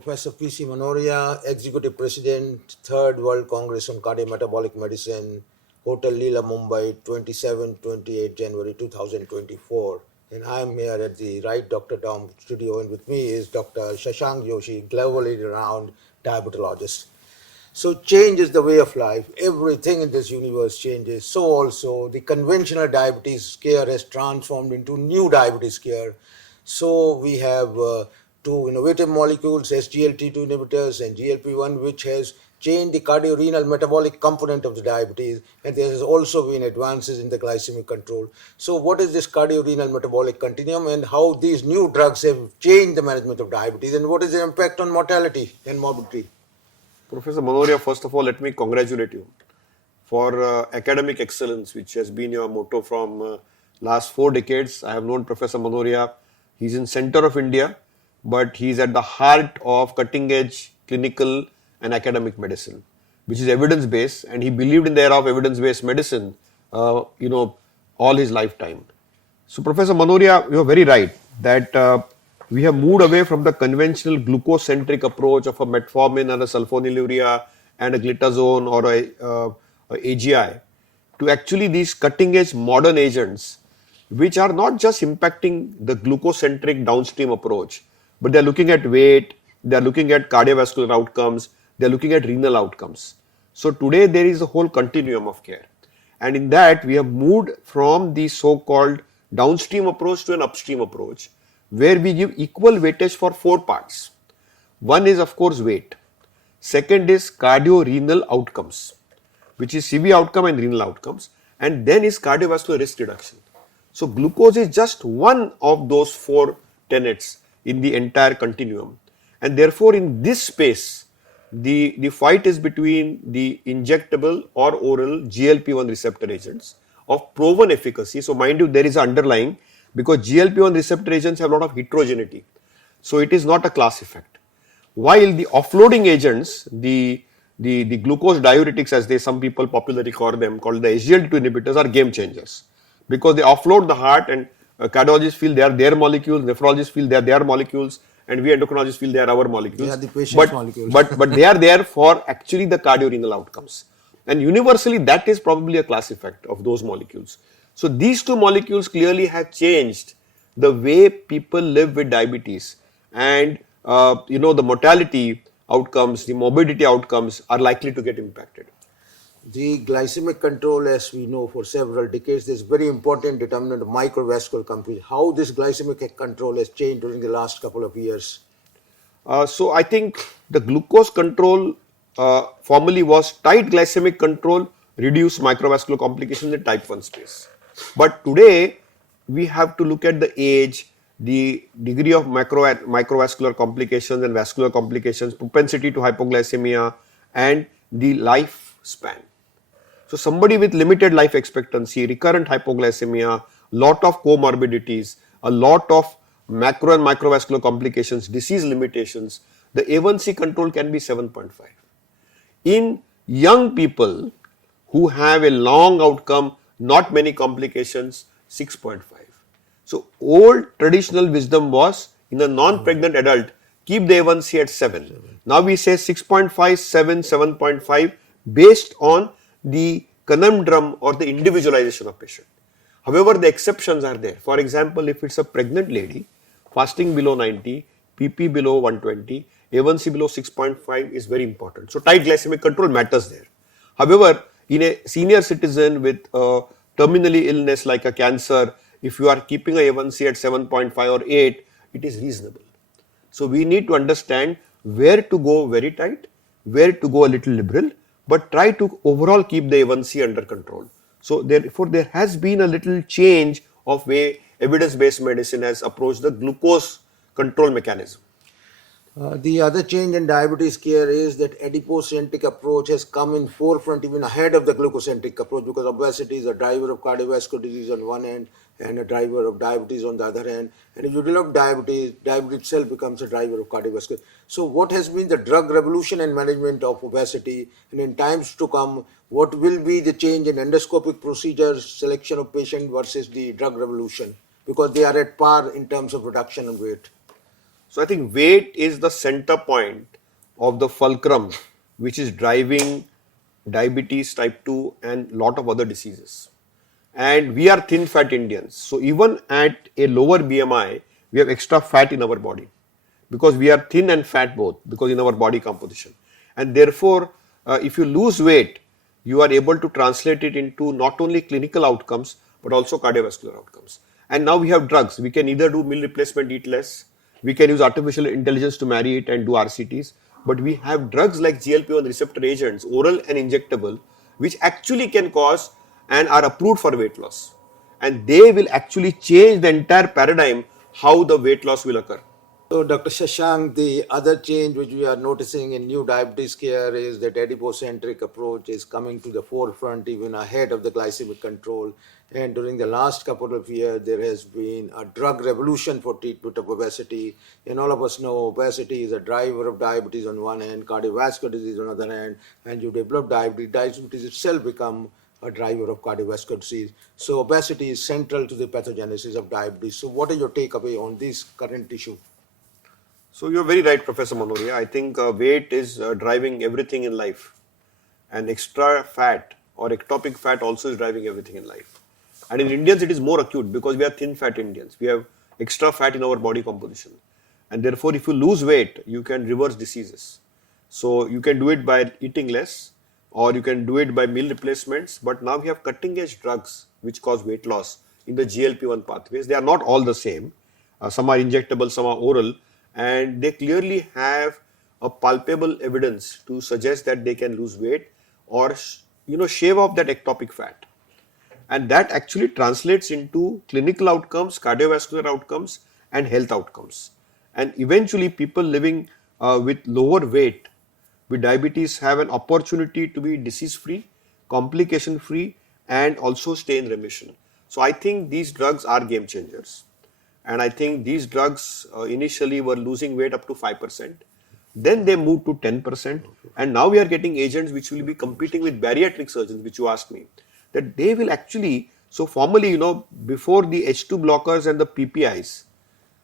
Professor PC Manoria, Executive President, Third World Congress on Cardiometabolic Medicine, Hotel Leela, Mumbai, 27-28 January 2024. And I'm here at the TheRightDoctor studio, and with me is Dr. Shashank Joshi, globally renowned diabetologist. So change is the way of life. Everything in this universe changes. So also the conventional diabetes care has transformed into new diabetes care. So we have two innovative molecules, SGLT2 inhibitors and GLP-1, which has changed the cardiorenal-metabolic component of the diabetes, and there has also been advances in the glycemic control. So what is this cardiorenal-metabolic continuum, and how these new drugs have changed the management of diabetes, and what is the impact on mortality and morbidity? Professor Manoria, first of all, let me congratulate you for academic excellence, which has been your motto from last 4 decades. I have known Professor Manoria. He's in center of India, but he's at the heart of cutting edge clinical and academic medicine, which is evidence-based, and he believed in the era of evidence-based medicine, all his lifetime. So, Professor Manoria, you are very right that we have moved away from the conventional glucocentric approach of a metformin and a sulfonylurea and a glitazone or a AGI to actually these cutting-edge modern agents, which are not just impacting the glucocentric downstream approach, but they're looking at weight, they're looking at cardiovascular outcomes, they're looking at renal outcomes. So today there is a whole continuum of care. And in that we have moved from the so-called downstream approach to an upstream approach, where we give equal weightage for 4 parts. One is of course weight. Second is cardiorenal outcomes, which is CV outcome and renal outcomes. And then is cardiovascular risk reduction. So glucose is just one of those 4 tenets in the entire continuum. And therefore in this space, the fight is between the injectable or oral GLP-1 receptor agents of proven efficacy. So mind you, there is an underlying, because GLP-1 receptor agents have a lot of heterogeneity. So it is not a class effect. While the offloading agents, the glucose diuretics, as some people popularly call them, called the SGLT2 inhibitors, are game changers, because they offload the heart, and cardiologists feel they are their molecules, nephrologists feel they are their molecules, and we endocrinologists feel they are our molecules. They are the patient's molecules. But they are there for actually the cardiorenal outcomes. And universally, that is probably a class effect of those molecules. So these 2 molecules clearly have changed the way people live with diabetes, and the mortality outcomes, the morbidity outcomes are likely to get impacted. The glycemic control, as we know for several decades, is very important determinant of microvascular complete. How this glycemic control has changed during the last couple of years? So I think the glucose control formerly was tight glycemic control, reduce microvascular complications in type 1 space. But today we have to look at the age, the degree of microvascular complications and vascular complications, propensity to hypoglycemia, and the lifespan. So somebody with limited life expectancy, recurrent hypoglycemia, lot of comorbidities, a lot of macro and microvascular complications, disease limitations, the A1C control can be 7.5. In young people who have a long outcome, not many complications, 6.5. So old traditional wisdom was, in a non-pregnant adult, keep the A1C at 7. Now we say 6.5, 7, 7.5 based on the conundrum or the individualization of patient. However, the exceptions are there. For example, if it's a pregnant lady, fasting below 90, PP below 120, A1C below 6.5 is very important. So tight glycemic control matters there. However, in a senior citizen with a terminally illness like a cancer, if you are keeping a A1C at 7.5 or 8, it is reasonable. So we need to understand where to go very tight, where to go a little liberal, but try to overall keep the A1C under control. So therefore there has been a little change of way evidence-based medicine has approached the glucose control mechanism. The other change in diabetes care is that adipocentric approach has come in forefront even ahead of the glucocentric approach, because obesity is a driver of cardiovascular disease on one end and a driver of diabetes on the other end. And if you develop diabetes, diabetes itself becomes a driver of cardiovascular. So what has been the drug revolution in management of obesity, and in times to come, what will be the change in endoscopic procedures, selection of patient versus the drug revolution, because they are at par in terms of reduction in weight? So I think weight is the center point of the fulcrum which is driving diabetes type 2 and lot of other diseases. And we are thin fat Indians. So even at a lower BMI, we have extra fat in our body because we are thin and fat both because in our body composition. And therefore, if you lose weight, you are able to translate it into not only clinical outcomes but also cardiovascular outcomes. And now we have drugs. We can either do meal replacement, eat less. We can use artificial intelligence to marry it and do RCTs. But we have drugs like GLP-1 receptor agents, oral and injectable, which actually can cause and are approved for weight loss. And they will actually change the entire paradigm how the weight loss will occur. So, Dr. Shashank, the other change which we are noticing in new diabetes care is that adipocentric approach is coming to the forefront even ahead of the glycemic control. And during the last couple of years, there has been a drug revolution for treatment of obesity. And all of us know obesity is a driver of diabetes on one hand, cardiovascular disease on the other hand, and you develop diabetes, diabetes itself become a driver of cardiovascular disease. So obesity is central to the pathogenesis of diabetes. So what is your takeaway on this current issue? So you're very right, Professor Manoria. I think weight is driving everything in life, and extra fat or ectopic fat also is driving everything in life. And in Indians, it is more acute because we are thin fat Indians. We have extra fat in our body composition, and therefore, if you lose weight, you can reverse diseases. So you can do it by eating less, or you can do it by meal replacements. But now we have cutting edge drugs which cause weight loss in the GLP-1 pathways. They are not all the same. Some are injectable, some are oral. And they clearly have a palpable evidence to suggest that they can lose weight or shave off that ectopic fat, and that actually translates into clinical outcomes, cardiovascular outcomes and health outcomes. And eventually people living with lower weight with diabetes have an opportunity to be disease free, complication free and also stay in remission. So I think these drugs are game changers. And I think these drugs initially were losing weight up to 5%. Then they moved to 10%. And now we are getting agents which will be competing with bariatric surgeons, which you asked me. That they will actually, so formally, before the H2 blockers and the PPIs,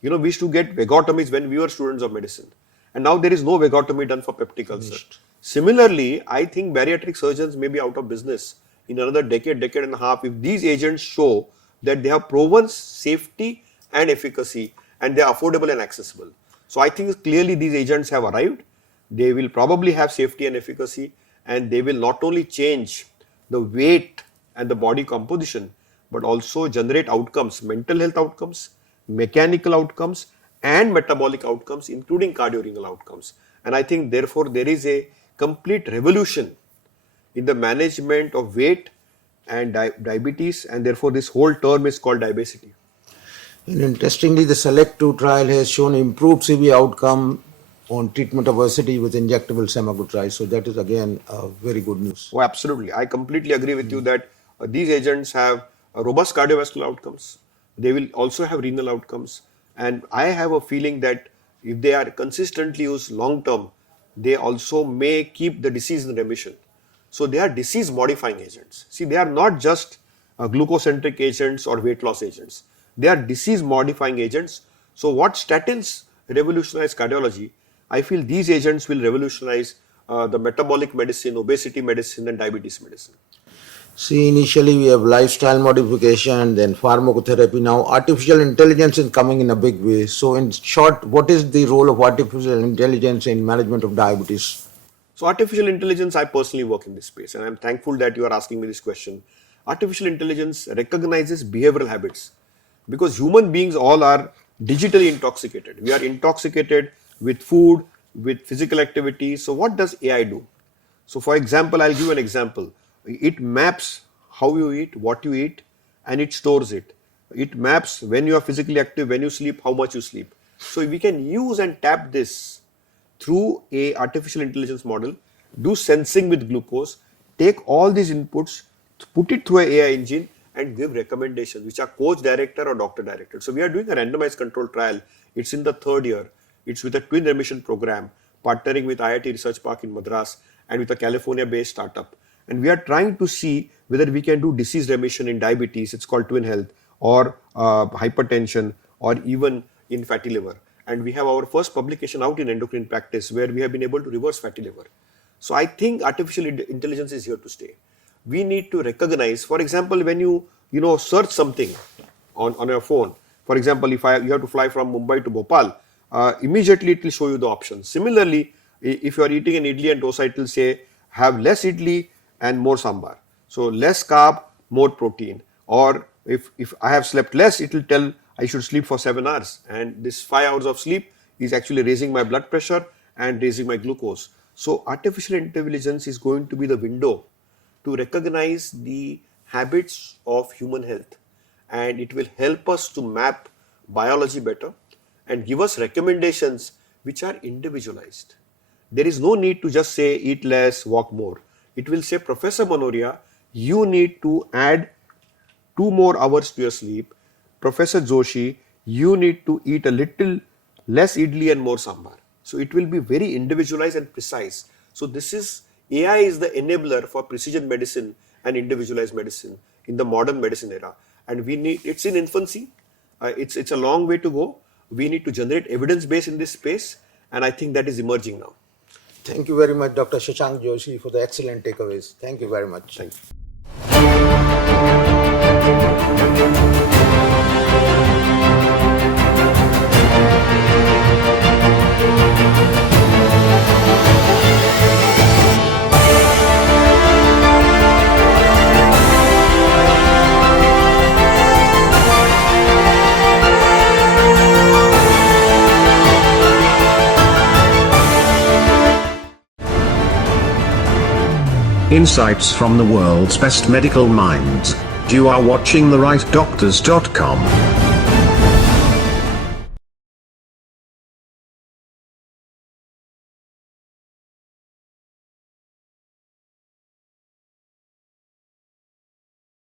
we used to get vagotomies when we were students of medicine. And now there is no vagotomy done for peptic ulcer. Similarly, I think bariatric surgeons may be out of business in another decade and a half if these agents show that they have proven safety and efficacy and they are affordable and accessible. So I think clearly these agents have arrived. They will probably have safety and efficacy, and they will not only change the weight and the body composition but also generate outcomes, mental health outcomes, mechanical outcomes and metabolic outcomes, including cardiorenal outcomes. And I think therefore there is a complete revolution in the management of weight and diabetes, and therefore this whole term is called diabesity. And interestingly, the SELECT-2 trial has shown improved CV outcome on treatment of obesity with injectable semaglutide. So that is again very good news. Oh, absolutely. I completely agree with you that these agents have robust cardiovascular outcomes. They will also have renal outcomes. And I have a feeling that if they are consistently used long term, they also may keep the disease in remission. So they are disease modifying agents. See, they are not just glucocentric agents or weight loss agents. They are disease modifying agents. So what statins revolutionize cardiology, I feel these agents will revolutionize the metabolic medicine, obesity medicine and diabetes medicine. See, initially we have lifestyle modification, then pharmacotherapy. Now artificial intelligence is coming in a big way. So in short, what is the role of artificial intelligence in management of diabetes? So artificial intelligence, I personally work in this space and I'm thankful that you are asking me this question. Artificial intelligence recognizes behavioral habits because human beings all are digitally intoxicated. We are intoxicated with food, with physical activity. So what does AI do? So for example, I'll give you an example. It maps how you eat, what you eat, and it stores it. It maps when you are physically active, when you sleep, how much you sleep. So we can use and tap this through a artificial intelligence model, do sensing with glucose, take all these inputs, put it through an AI engine and give recommendations which are coach director or doctor directed. So we are doing a randomized control trial. It's in the third year. It's with a twin remission program, partnering with IIT Research Park in Madras and with a California-based startup. And we are trying to see whether we can do disease remission in diabetes, it's called twin health, or hypertension, or even in fatty liver. and we have our first publication out in endocrine practice where we have been able to reverse fatty liver. So I think artificial intelligence is here to stay. We need to recognize, for example, when you search something on your phone. For example, if you have to fly from Mumbai to Bhopal, immediately it will show you the options. Similarly, if you are eating an idli and dosa, it will say have less idli and more sambar. So less carb, more protein. Or if I have slept less, it will tell I should sleep for 7 hours. And this 5 hours of sleep is actually raising my blood pressure and raising my glucose. So artificial intelligence is going to be the window to recognize the habits of human health, and it will help us to map biology better and give us recommendations which are individualized. There is no need to just say eat less, walk more. It will say, Professor Manoria, you need to add 2 more hours to your sleep. Professor Joshi, you need to eat a little less idli and more sambar. So it will be very individualized and precise. So AI is the enabler for precision medicine and individualized medicine in the modern medicine era. And it's in infancy. It's a long way to go. We need to generate evidence base in this space, and I think that is emerging now. Thank you very much, Dr. Shashank Joshi, for the excellent takeaways. Thank you very much. Thank you. Insights from the world's best medical minds. You are watching TheRightDoctors.com.